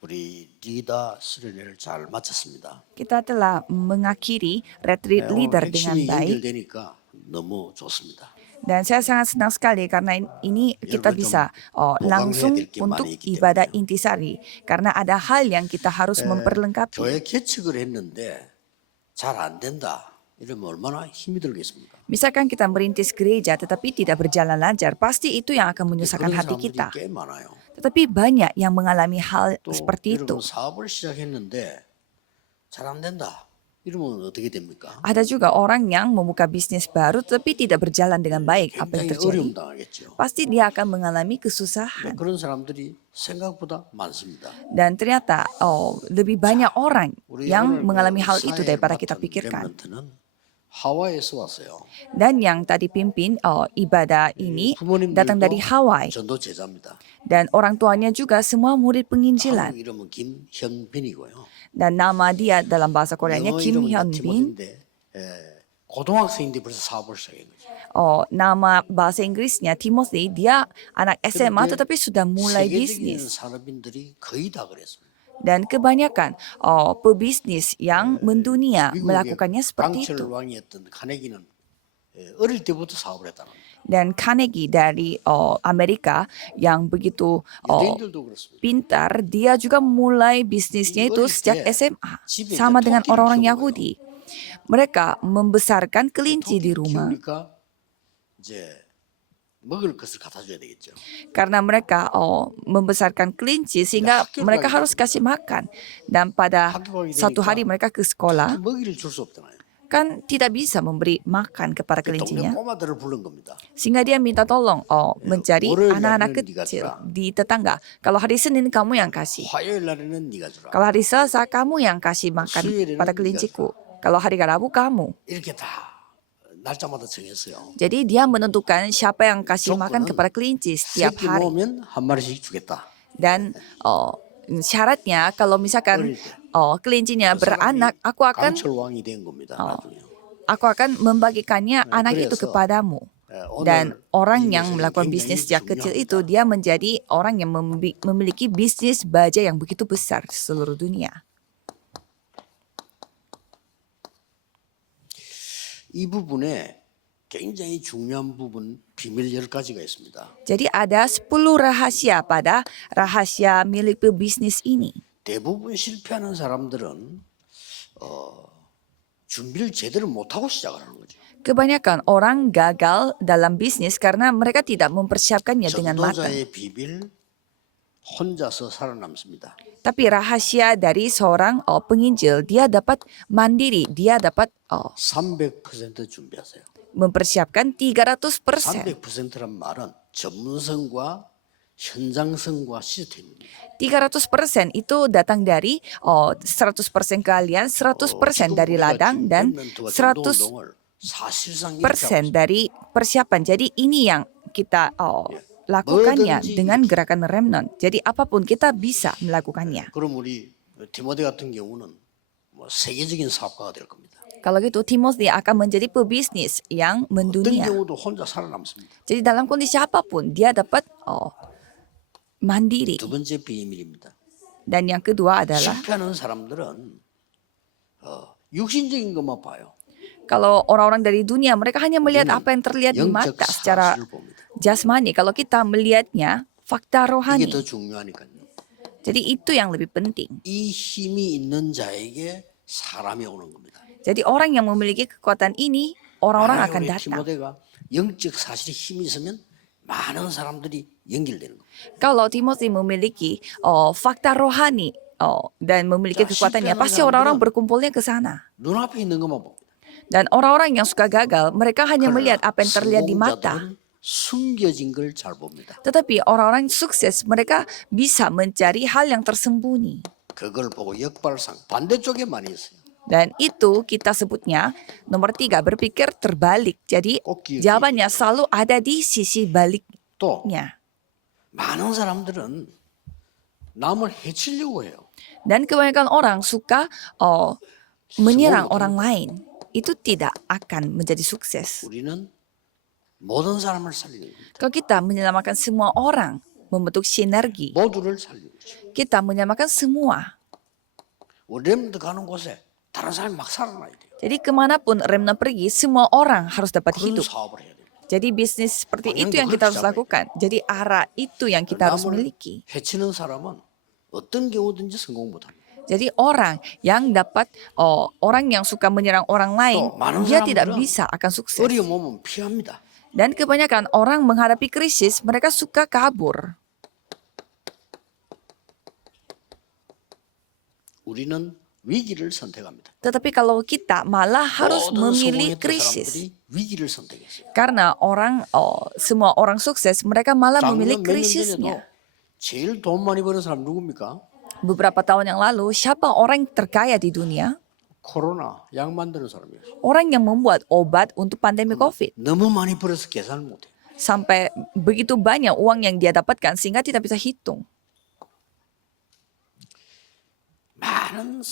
우리 리더 수련회를 잘 마쳤습니다. Kita telah mengakhiri retreat leader dengan 핵심이 baik 연결되니까 너무 좋습니다. dan saya sangat senang sekali karena ini kita bisa langsung untuk ibadah intisari karena ada hal yang kita harus memperlengkapi. 교회 개척을 했는데 잘 안 된다. 이러면 얼마나 힘이 들겠습니까? Misalkan kita merintis gereja tetapi tidak berjalan lancar, pasti itu yang akan menyusahkan 그런 hati 사람들이 kita. 꽤 많아요. Tetapi banyak yang mengalami hal 또 seperti itu. 여러분 사업을 시작했는데 잘 안 된다. 이러면 어떻게 됩니까? Ada juga orang yang membuka bisnis baru tetapi tidak berjalan dengan baik. Apa yang 굉장히 terjadi? 어려움 당하겠죠. Pasti dia akan mengalami kesusahan. 그런 사람들이 생각보다 많습니다. Dan ternyata lebih banyak orang 우리 yang 오늘 mengalami hal 사회에 itu daripada kita 맡은 pikirkan. 렘넌트는 하와이에서 왔어요. Dan yang tadi pimpin ibadah ini datang dari 부모님들도 Hawaii. 전도 제자입니다. Dan orang tuanya juga semua murid penginjilan. 한국 이름은 김현빈이고요. Dan nama dia dalam bahasa Koreanya 영어 Kim 이름은 Hyun Bin. 티모티인데 고등학생인데 벌써 사업을 시작한 거죠. Nama bahasa Inggrisnya Timothy. Dia anak SMA 근데 tetapi sudah mulai 세계적인 bisnis. 산업인들이 거의 다 그랬습니다. Dan kebanyakan pebisnis yang mendunia melakukannya seperti 강철 itu. 왕이었던 카네기는 어릴 때부터 사업을 했다는 거예요. Dan Carnegie dari Amerika yang begitu 유대인들도 그렇습니다. pintar, dia juga mulai bisnisnya itu sejak SMA. Sama dengan orang-orang Yahudi. Mereka membesarkan kelinci di rumah 키우니까 이제 먹을 것을 갖다 줘야 되겠죠. karena mereka membesarkan kelinci sehingga mereka harus kasih makan. Dan pada suatu hari mereka ke sekolah, 먹이를 줄 수 없잖아요. kan tidak bisa memberi makan kepada 동네 kelincinya. 꼬마들을 부른 겁니다. Sehingga dia minta tolong mencari 월요일 anak-anak 날에는 네가 kecil 주라. di tetangga. Kalau hari Senin kamu yang kasih. 화요일 날에는 네가 주라. Kalau hari Selasa kamu yang kasih makan 수요일에는 pada kelinciku. Kalau hari Rabu kamu. 이렇게 다 날짜마다 정했어요. Jadi dia menentukan siapa yang kasih makan kepada kelinci setiap 새끼 hari. 모으면 한 마리씩 주겠다. Dan syaratnya kalau misalkan kelincinya beranak, 강철 왕이 된 겁니다. 나중에. aku akan membagikannya anak itu kepadamu. Dan orang yang melakukan bisnis sejak kecil itu dia menjadi orang yang memiliki bisnis baja yang begitu besar di seluruh dunia. 이 부분에 굉장히 중요한 부분 비밀 10가지가 있습니다. Jadi ada 10 rahasia pada rahasia milik pebisnis ini. 대부분 실패하는 사람들은 준비를 제대로 못하고 시작을 하는 거죠. Kebanyakan orang gagal dalam bisnis karena mereka tidak mempersiapkannya dengan matang. 전도자의 비밀 혼자서 살아남습니다. Tapi rahasia dari seorang penginjil, dia dapat mandiri, dia dapat 300% 준비하세요. mempersiapkan 300%. 300%란 말은 전문성과 현장성과 시스템입니다. 300% itu datang dari 100% keahlian, 100% dari ladang, dan 100% 사실상 dari persiapan. Jadi ini yang kita lakukannya dengan gerakan remnant. Jadi apapun kita bisa melakukannya. 그럼 우리 디모데 같은 경우는 뭐 세계적인 사업가가 될 겁니다. Kalau gitu Timothy akan menjadi pebisnis yang 어떤 mendunia. 경우도 혼자 살아남습니다. Jadi dalam kondisi apapun dia dapat mandiri. 두 번째 비밀입니다. Dan yang kedua adalah 실패하는 사람들은 육신적인 것만 봐요. kalau orang-orang dari dunia mereka hanya melihat apa yang terlihat di 영적 mata secara 사실을 봅니다. jasmani. Kalau kita melihatnya fakta 이게 rohani. 더 중요하니까요. Jadi itu yang lebih penting. 이 힘이 있는 자에게 사람이 오는 겁니다. Jadi orang yang memiliki kekuatan ini, orang-orang akan 우리 datang. 디모데가 영적 사실에 힘이 있으면 많은 사람들이 연결되는 겁니다. Kalau Timothy memiliki fakta rohani dan memiliki 자, kekuatannya, 실패하는 pasti orang-orang 사람들은 berkumpulnya ke sana. 눈앞에 있는 것만 봅니다. Dan orang-orang yang suka gagal, mereka hanya melihat apa yang terlihat di mata. 성공자들은 숨겨진 걸 잘 봅니다. Tetapi orang-orang sukses, mereka bisa mencari hal yang tersembunyi. 그걸 보고 역발상 반대쪽에 많이 있어요. Dan itu kita sebutnya nomor 3, berpikir terbalik. Jadi jawabannya selalu ada di sisi baliknya. 또 많은 사람들은 남을 해치려고 해요. Dan kebanyakan orang suka menyerang orang lain. Itu tidak akan menjadi sukses. 우리는 모든 사람을 살리는 겁니다. Kalau kita menyelamatkan semua orang, membentuk sinergi. 모두를 살리죠. Kita menyamakan semua. 렘넌트 가는 곳에 다른 사람이 막 살아나야 돼요. Jadi kemanapun remnant pergi, semua orang harus dapat 그런 hidup. 사업을 해야 돼요. Jadi bisnis seperti itu yang kita harus lakukan. Jadi arah itu yang kita harus 남을 miliki. 해치는 사람은 어떤 경우든지 성공 못합니다. Jadi orang yang dapat, orang yang suka menyerang orang lain, 또 많은 dia tidak 사람들은 bisa akan sukses. 어려움 오면 피합니다. Dan kebanyakan orang menghadapi krisis, mereka suka kabur. 우리는 위기를 선택합니다. Tetapi kalau kita malah harus 모든 memilih 성공했던 krisis. 사람들이 위기를 선택했어요. Karena semua orang sukses, mereka malah memilih 작년 몇 년 krisisnya. 전에도 제일 돈 많이 버는 사람 누굽니까? Beberapa tahun yang lalu, siapa orang terkaya di dunia? 코로나 약 만드는 사람이었어요. Orang yang membuat obat untuk pandemi COVID. 너무 많이 벌어서 계산을 못해요. Sampai begitu banyak uang yang dia dapatkan sehingga tidak bisa hitung. 많은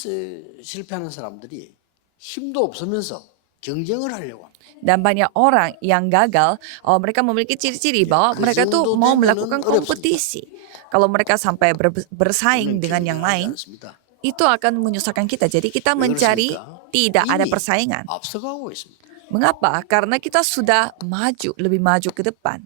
실패하는 사람들이 힘도 없으면서 경쟁을 하려고 합니다. Dan banyak orang yang gagal, mereka memiliki ciri-ciri bahwa 그 mereka tuh 정도 mau 되면은 melakukan kompetisi. Kalau mereka sampai bersaing dengan yang lain, 않습니다. itu akan menyusahkan kita. Jadi kita mencari tidak ada 이미 persaingan. 앞서가고 있습니다. Mengapa? Karena kita sudah maju, lebih maju ke depan.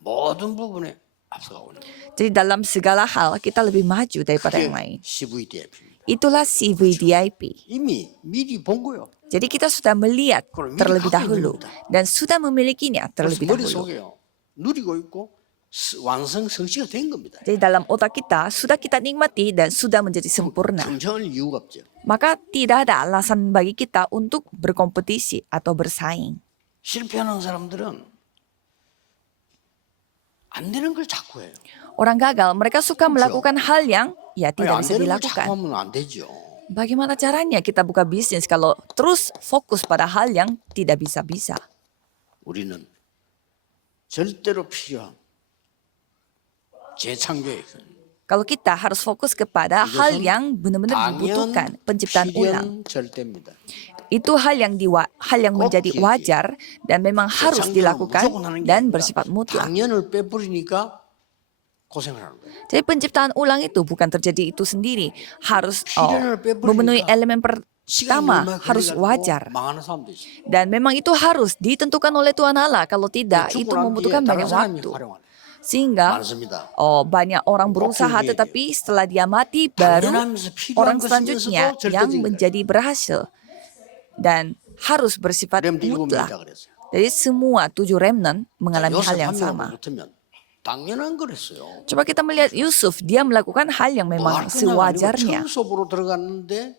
모든 부분에 앞서가고 있는 거예요. Jadi dalam segala hal kita lebih maju daripada yang lain. CVDIP입니다. Itulah CVDIP. 이미 미리 본 거예요. Jadi kita sudah melihat 그걸 미리 terlebih 갖고 있는 dahulu 겁니다. dan sudah memilikinya 그래서 terlebih dahulu. 머릿속에요. 누리고 있고 완성 성취가 된 겁니다. Jadi dalam otak kita sudah kita nikmati dan sudah menjadi sempurna. 경쟁할 이유가 없죠. Maka tidak ada alasan bagi kita untuk berkompetisi atau bersaing. 실패하는 사람들은 안 되는 걸 자꾸 해요. Orang gagal, mereka suka melakukan hal yang 아니, tidak 안 bisa 되는 걸 자꾸 dilakukan. 하면 안 되죠. Bagaimana caranya kita buka bisnis kalau terus fokus pada hal yang tidak bisa-bisa? 우리는 절대로 필요한 재창조에 Kalau kita harus fokus kepada hal yang benar-benar dibutuhkan, penciptaan ulang. 필연 절대입니다. Itu hal yang menjadi wajar dan memang harus 재창조는 dilakukan 무조건 하는 게 dan 아니라 bersifat mutlak. 당연을 빼버리니까 고생을 하는 거예요. Jadi penciptaan ulang itu bukan terjadi itu sendiri, harus 필연을 memenuhi 빼버리니까 elemen 시간이 pertama, 얼마나 harus 걸려가지고 wajar. 망하는 사람도 있어요. Dan memang itu harus ditentukan oleh Tuhan Allah. Kalau tidak, itu 죽고 난 membutuhkan 뒤에 다른 banyak 사람이 waktu. 활용하는 Sehingga 많습니다. banyak orang berusaha, Waktu tetapi setelah dia mati, baru 당연하면서 필요한 orang 것이면서도 selanjutnya yang 절대적인 menjadi berhasil. Dan harus bersifat 렘 일곱 mutlak. 명이다 그랬어요. Jadi semua 7 remnant mengalami 요셉 hal yang 한 sama. 명만 붙으면 당연한 거랬어요. Coba kita melihat Yusuf, dia melakukan hal yang memang sewajarnya. 청소부로 들어갔는데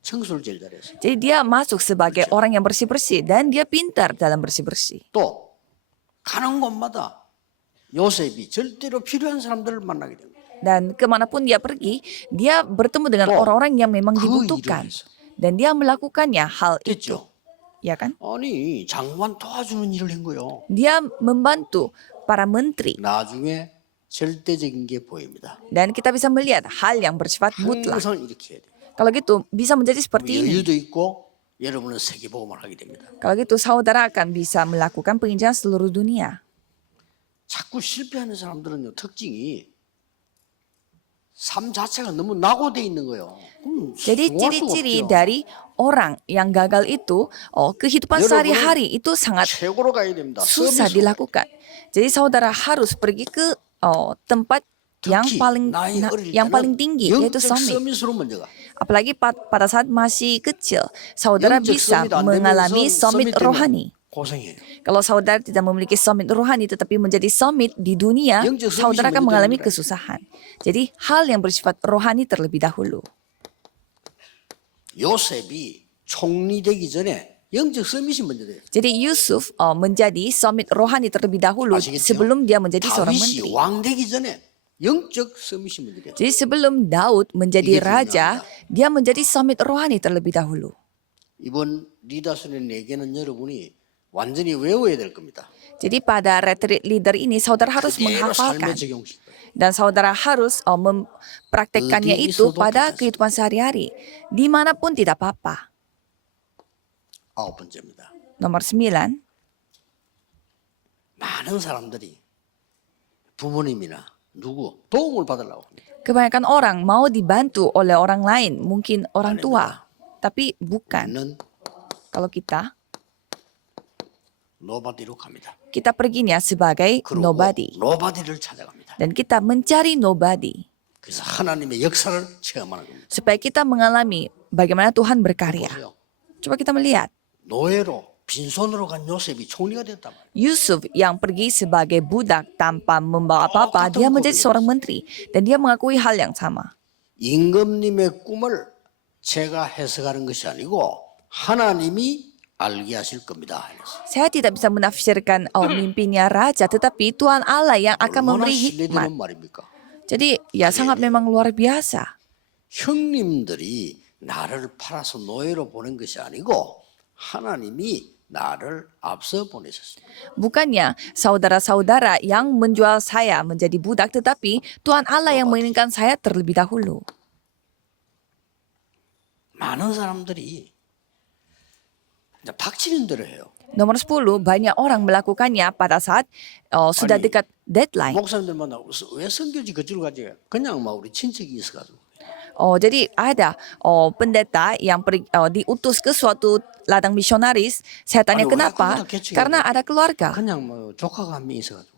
청소를 제일 잘했어요. Jadi dia masuk sebagai orang yang bersih-bersih dan dia pintar dalam bersih-bersih. 또 가는 곳마다 요셉이 절대로 필요한 사람들을 만나게 됩니다. Dan kemanapun dia pergi, dia bertemu dengan 또 orang-orang yang memang 그 dibutuhkan. 일을 해서 Dan dia melakukannya hal itu. 됐죠. Ya kan? 아니 장관 도와주는 일을 한 거예요. Dia membantu para menteri. 나중에 절대적인 게 보입니다. Dan kita bisa melihat hal yang bersifat mutlak. 항상 이렇게 해야 돼요. Kalau gitu bisa menjadi seperti ini. 여유도 있고 여러분은 세계복음을 하게 됩니다. Kalau gitu saudara akan bisa melakukan penginjilan seluruh dunia. 자꾸 실패하는 사람들은요 특징이 삶 자체가 너무 낙오돼 있는 거예요. 그럼 Jadi 성공할 수가 ciri-ciri 없죠. dari orang yang gagal itu, kehidupan 여러분은 sehari-hari itu sangat 최고로 가야 됩니다. susah 서비스로. dilakukan. Jadi saudara harus pergi ke tempat yang 특히 paling 나이 어릴 yang paling 때는 tinggi yaitu 영적 summit. 서밋으로 먼저 가. Apalagi pada saat masih kecil, saudara 영적 bisa 서밋 안 mengalami 되면서 summit 서밋 되면 rohani. 고생해요. Kalau saudara tidak memiliki summit rohani tetapi menjadi summit di dunia, 영적 서밋이 saudara akan 먼저 mengalami 되는 거예요. kesusahan. Jadi hal yang bersifat rohani terlebih dahulu. 요셉이 총리 되기 전에 영적 서밋이 먼저 돼요. Jadi Yusuf menjadi summit rohani terlebih dahulu 아시겠죠? sebelum dia menjadi seorang 다윗이 menteri. 왕 되기 전에 영적 서밋이 먼저 돼요. Jadi sebelum Daud menjadi 이게 raja, 중요합니다. dia menjadi summit rohani terlebih dahulu. 이번 리더스의 4개는 여러분이 완전히 외워야 될 겁니다. Jadi pada retreat leader ini saudara harus 그대로 menghafalkan. 삶에 적용시켜요. Dan saudara harus mempraktekkannya Di itu suatu pada kehidupan. kehidupan sehari-hari. Dimanapun tidak apa-apa. 9번째입니다. Nomor 9, 많은 사람들이 부모님이나 누구? 도움을 받으려고 합니다. Kebanyakan orang mau dibantu oleh orang lain, mungkin orang tua. Tapi bukan. 우리는 Kalau kita 노바디로 갑니다. kita perginya sebagai 그리고 nobody. 노바디를 찾아갑니다. Dan kita mencari nobody. 그래서 하나님의 역사를 체험하는 겁니다. Supaya kita mengalami bagaimana Tuhan berkarya. 보세요. Coba kita melihat. 노예로 빈손으로 간 요셉이 총리가 됐단 말이에요. Yusuf yang pergi sebagai budak tanpa membawa apa-apa, dia menjadi seorang menteri. Dan dia mengakui hal yang sama. 임금님의 꿈을 제가 해석하는 것이 아니고 하나님이 알게 하실 겁니다. Saya tidak bisa menafsirkan mimpinya raja, tetapi Tuhan Allah yang akan 얼마나 memberi hikmat. 신뢰되는 말입니까? Jadi ya sangat memang luar biasa. 형님들이 나를 팔아서 노예로 보낸 것이 아니고 하나님이 나를 앞서 보내셨습니다. Bukannya saudara-saudara yang menjual saya menjadi budak, tetapi Tuhan Allah yang menginginkan saya terlebih dahulu. 많은 사람들이 이제 닥치는 대로 해요. Nomor 10, banyak orang melakukannya pada saat sudah dekat deadline. 목사님들 만나고 왜 선교지 그쪽으로 가지? 그냥 막 우리 친척이 있어가지고. Jadi ada pendeta yang diutus ke suatu ladang misionaris. Saya tanya kenapa? Karena ada keluarga. 그냥 뭐 조카가 한 명 있어가지고.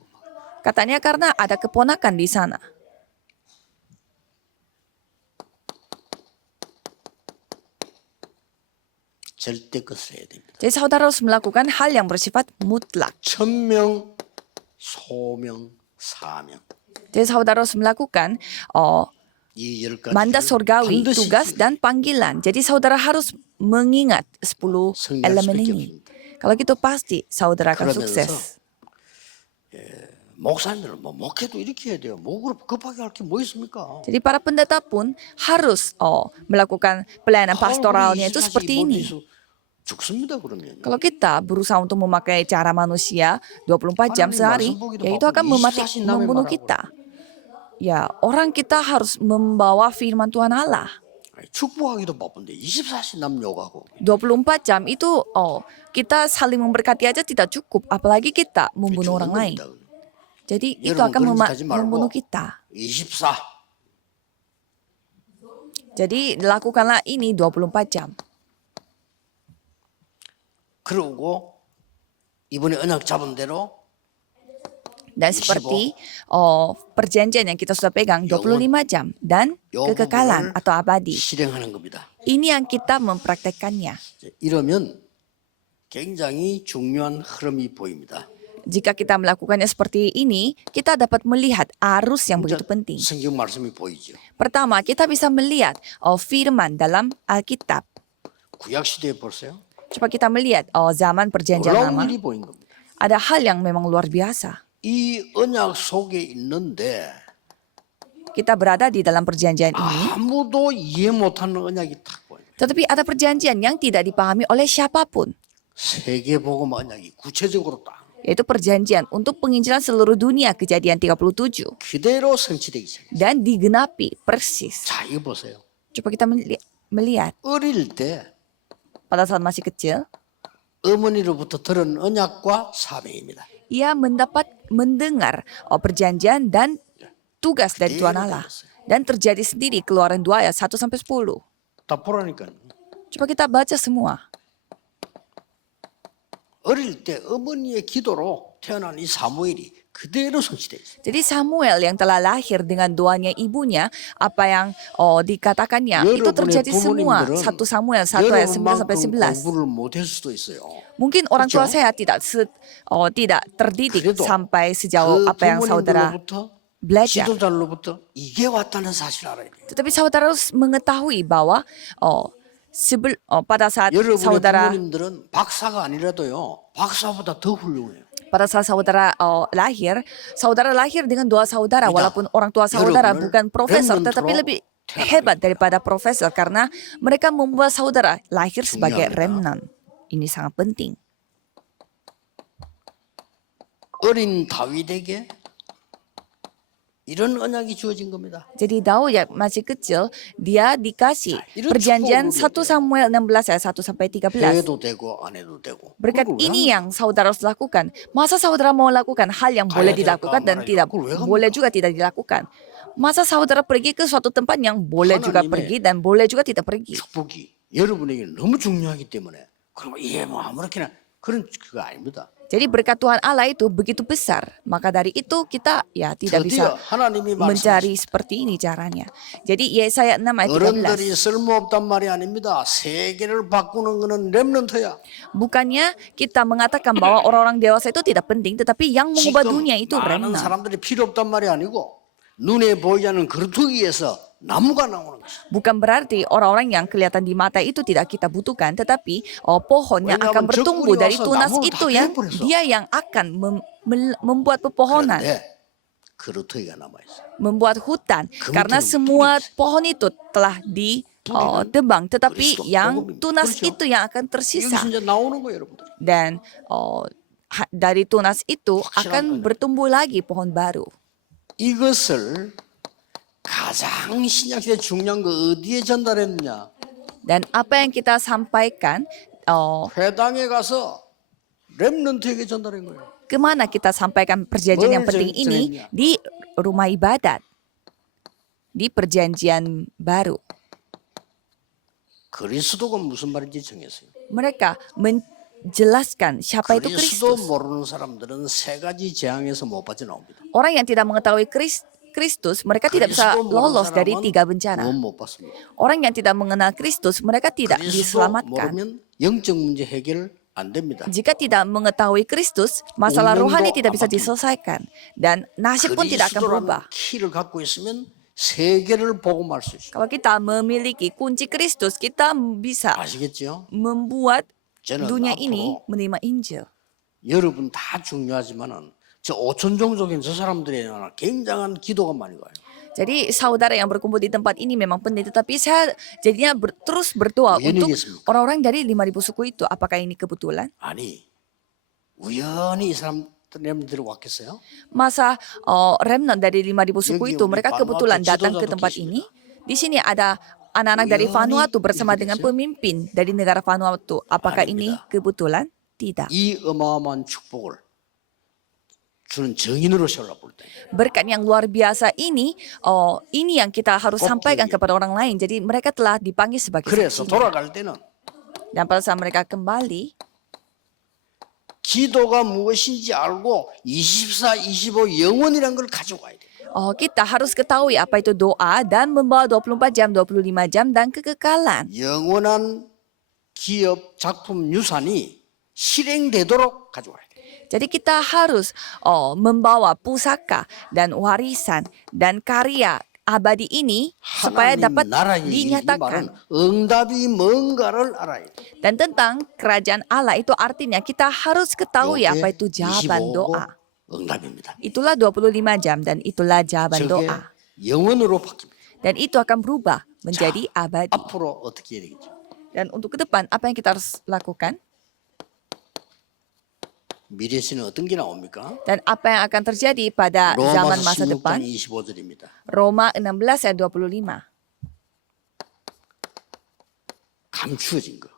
Katanya karena ada keponakan di sana. 절대 끝을 해야 됩니다. Jadi saudara harus melakukan hal yang bersifat mutlak. 천명, 소명, 사명. Jadi saudara harus melakukan 이 열 가지 mandat surgawi, tugas dan panggilan. Jadi saudara harus mengingat 10 elemen ini. Kalau gitu pasti saudara akan sukses. 목사님들은 뭐 목회도 이렇게 해야 돼요. 뭐 급하게 할 게 뭐 있습니까? Jadi para pendeta pun harus melakukan pelayanan pastoralnya itu seperti ini. 죽습니다 그러면. Kalau kita berusaha untuk memakai cara manusia 24 jam sehari, ya itu akan membunuh kita. Ya, orang kita harus membawa firman Tuhan Allah. 축복하기도 바쁜데 24시간 남 욕하고. 24 jam itu kita saling memberkati aja tidak cukup, apalagi kita membunuh orang lain. Jadi itu akan membunuh kita. 24. Jadi lakukanlah ini 24 jam. 그리고 이번에 언약 잡은 대로 Dan seperti perjanjian yang kita sudah pegang 25 jam dan kekekalan atau abadi. 실행하는 겁니다. Ini yang kita mempraktekkannya. 이러면 굉장히 중요한 흐름이 보입니다. Jika kita melakukannya seperti ini, kita dapat melihat arus yang begitu penting. 성경 말씀이 보이죠. Pertama, kita bisa melihat firman dalam Alkitab. 구약 시대에 보세요. Coba kita melihat zaman perjanjian 놀라운 lama. 일이 보인 겁니다. Ada hal yang memang luar biasa. 이 언약 속에 있는데 Kita berada di dalam perjanjian ini, 아무도 이해 못하는 언약이 딱 보여요. tetapi ada perjanjian yang tidak dipahami oleh siapapun. 세계복음 언약이 구체적으로 딱 Yaitu perjanjian untuk penginjilan seluruh dunia, Kejadian 37. 그대로 성취되기 시작해요. Dan digenapi persis. 자, 이거 보세요. Coba kita melihat. 어릴 때 Pada saat masih kecil, 어머니로부터 들은 언약과 사명입니다. ia mendengar perjanjian dan tugas dari Tuhan Allah. Dan terjadi sendiri Keluaran 2 ayat 1-10. 다 보라니까. Coba kita baca semua. 어릴 때 어머니의 기도로 태어난 이 사무엘이 그대로 성취돼 있어요. Jadi Samuel yang telah lahir dengan doanya ibunya, apa yang dikatakannya itu terjadi semua. 1 Samuel 1 ayat 9-11. 공부를 못했을 수도 있어요. Mungkin orang tua saya tidak terdidik sampai sejauh apa yang saudara belajar. 지도자로부터 이게 왔다는 사실을 알아야 돼요. Tetapi saudara harus mengetahui bahwa pada saat 여러분의 saudara 부모님들은 박사가 아니라도요. 박사보다 더 훌륭해요. pada saat saudara lahir dengan doa saudara, walaupun orang tua saudara bukan profesor, tetapi lebih hebat daripada profesor karena mereka membuat saudara lahir sebagai remnant. Ini sangat penting. 어린 다윗에게 이런 언약이 주어진 겁니다. Jadi Daud yang masih kecil, dia dikasih 이런 perjanjian 축복을 1 Samuel 16 ayat 1 sampai 13. 해도 되고 안 해도 되고. Berkat 그걸 왜 ini 합니까? yang saudara harus lakukan. Masa saudara mau lakukan hal yang boleh Kaya dilakukan dia dan marah, tidak kul wega boleh muka. juga tidak dilakukan? Masa saudara pergi ke suatu tempat yang boleh juga 하나님의 pergi dan boleh juga tidak pergi? 축복이 여러분에게 너무 중요하기 때문에 그러면 뭐 아무렇게나 그런 그거 아닙니다. Jadi berkat Tuhan Allah itu begitu besar. Maka dari itu kita ya tidak bisa 드디어 하나님이 mencari 말씀하신 seperti ini caranya. Jadi Yesaya 6 ayat 어른들이 13. 쓸모없단 말이 아닙니다. 세계를 바꾸는 거는 렘넌트야. Bukannya kita mengatakan bahwa orang-orang dewasa itu tidak penting, tetapi yang mengubah 지금 dunia itu 많은 remnant. 사람들이 필요 없단 말이 아니고 눈에 보이지 않는 그루터기에서 나무가 나오는 것이. Bukan berarti orang-orang yang kelihatan di mata itu tidak kita butuhkan, tetapi pohonnya akan 왜냐하면 bertumbuh 적군이 dari 와서 tunas 나무를 itu 다 yang 깨버려서. dia yang akan membuat pepohonan, 그런데 그루터기가 남아 있어. membuat hutan. Kemudian Karena semua 뿌리. pohon itu telah ditebang, tetapi 그리스도 yang 복음입니다. tunas 그렇죠? itu yang akan tersisa. 여기서 이제 나오는 거예요, 여러분들. Dan dari tunas itu 확실한 akan 거죠. bertumbuh lagi pohon baru. 이것을 가장 신약시대 중요한 거 어디에 전달했느냐? Dan apa yang kita sampaikan, 회당에 가서 렘넌트에게 전달한 거예요. kemana kita sampaikan perjanjian yang 뭘 penting ini? 전했냐? Di rumah ibadat, di perjanjian baru. 그리스도가 무슨 말인지 정했어요. Mereka menjelaskan siapa itu 그리스도 Kristus. 모르는 사람들은 세 가지 재앙에서 못 빠져나옵니다. Orang yang tidak mengetahui Kristus, mereka tidak bisa 그리스도 모르는 lolos dari 사람은 3 bencana. 구원 못 받습니다. Orang yang tidak mengenal Kristus, mereka tidak 그리스도 diselamatkan. 모르면 영적 문제 해결 안 됩니다. Jika tidak mengetahui Kristus, masalah 운명도 rohani tidak bisa 안 바뀝니다. diselesaikan. Dan nasib pun tidak akan berubah. 그리스도라는 키를 갖고 있으면 세계를 복음할 수 있어요. Kalau kita memiliki kunci Kristus, kita bisa 아시겠죠? membuat 저는 dunia 앞으로 ini menerima Injil. 여러분 다 중요하지만은 저 오천종족인 저 사람들에 대한 굉장한 기도가 많이 가요. Jadi saudara yang berkumpul di tempat ini memang penting, tetapi saya jadinya terus berdoa untuk 우연이겠습니까? orang-orang dari 5.000 suku itu. Apakah ini kebetulan? 아니 우연히 이 사람들이 왔겠어요? Masa remnant dari 5.000 suku 여기 itu 우리 mereka Vanuatu kebetulan datang ke 지도자도 tempat 계십니다. ini? Di sini ada anak-anak dari 우연히 Vanuatu bersama 이렇게 dengan 됐어요? pemimpin dari negara Vanuatu. Apakah ini 아닙니다. kebetulan? Tidak. 이 어마어마한 축복을 주는 정인으로 세우라 볼 때. Berkat yang luar biasa ini yang kita harus Oke. sampaikan kepada orang lain. Jadi mereka telah dipanggil sebagai 그래서 saksi. 돌아갈 때는 Dan pada saat mereka kembali, 기도가 무엇인지 알고 24, 25 영원이란 걸 가지고 가야 돼. kita harus ketahui apa itu doa dan membawa 24 jam, 25 jam dan kekekalan. 영원한 기업 작품 유산이 실행되도록 가져가야 돼. Jadi kita harus membawa pusaka dan warisan dan karya abadi ini supaya 하나님 dapat 나라의 이 말은 dinyatakan. 응답이 뭔가를 알아야 돼. Dan tentang kerajaan Allah itu artinya kita harus ketahui 요게 apa itu jawaban 25고 doa. 응답입니다. Itulah 25 jam dan itulah jawaban 저게 doa. 영원으로 바뀝니다. Dan itu akan berubah menjadi abadi. 앞으로 어떻게 해야 되겠죠? Dan untuk ke depan apa yang kita harus lakukan? 미래시는 어떤 게 나옵니까? Dan apa yang akan terjadi pada zaman 로마서 masa 16장 depan? 25절입니다. Roma 16 ayat 25. 감추어진 거.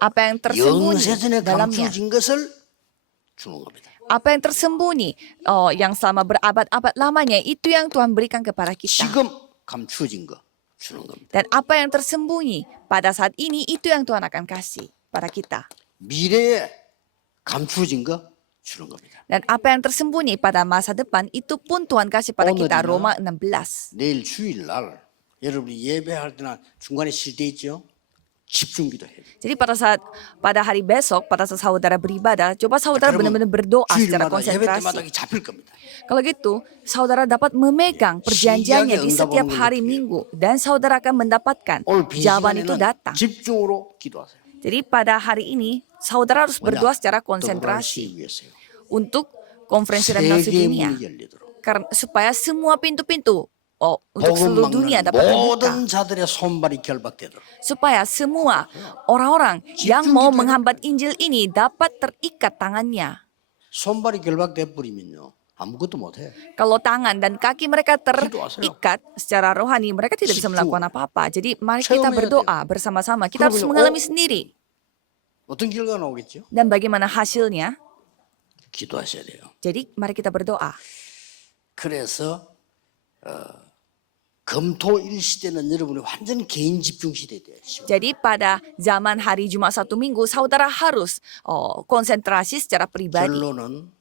Apa yang tersembunyi 영세전에 dalamnya? 감추어진 것을 주는 겁니다. Apa yang tersembunyi yang selama berabad-abad lamanya itu yang Tuhan berikan kepada kita. 지금 감추어진 거 주는 겁니다. Dan apa yang tersembunyi pada saat ini itu yang Tuhan akan kasih pada kita. 미래에 감추어진 거 주는 겁니다. Dan apa yang tersembunyi pada masa depan itu pun Tuhan kasih pada kita. 오늘이나 Roma 16. 내일 주일날 여러분이 예배할 때나 중간에 쉴 때 있죠? 집중기도 해야 돼요. Jadi pada hari besok, pada saat saudara beribadah, coba saudara benar-benar berdoa secara 주일마다 예배 때마다 konsentrasi. 잡힐 겁니다. Kalau gitu, saudara dapat memegang perjanjiannya di setiap hari Minggu dan saudara akan mendapatkan 오늘 빈 jawaban itu 시간에는 datang. 집중으로 기도하세요. Jadi pada hari ini saudara harus berdoa secara 더불어 konsentrasi 위해서요. untuk konferensi remnant 세계 dunia 문이 열리도록 karena supaya semua pintu-pintu untuk 복음 seluruh dunia 막는 dapat terbuka. 모든 자들의 손발이 결박되도록 Supaya semua orang-orang yang mau menghambat Injil ini dapat terikat tangannya. 손발이 결박돼 버리면요 아무것도 못해. Kalau tangan dan kaki mereka 기도하세요. terikat secara rohani, mereka tidak bisa melakukan apa-apa. Jadi mari kita 체험해야 berdoa bersama-sama. Kita harus 그러면요, mengalami sendiri. 어떤 결과가 나오겠죠? Dan bagaimana hasilnya? 기도하셔야 돼요. Jadi mari kita berdoa. 그래서 금토일 시대는 여러분이 완전 개인 집중 시대 돼요. Jadi pada zaman hari Jumat Sabtu Minggu, saudara harus konsentrasi secara pribadi. 결론은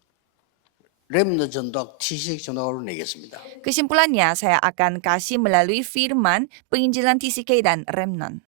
렘너 전도학 TCK 전도학으로 내겠습니다. Kesimpulannya, saya akan kasih melalui firman penginjilan TCK dan Remnon.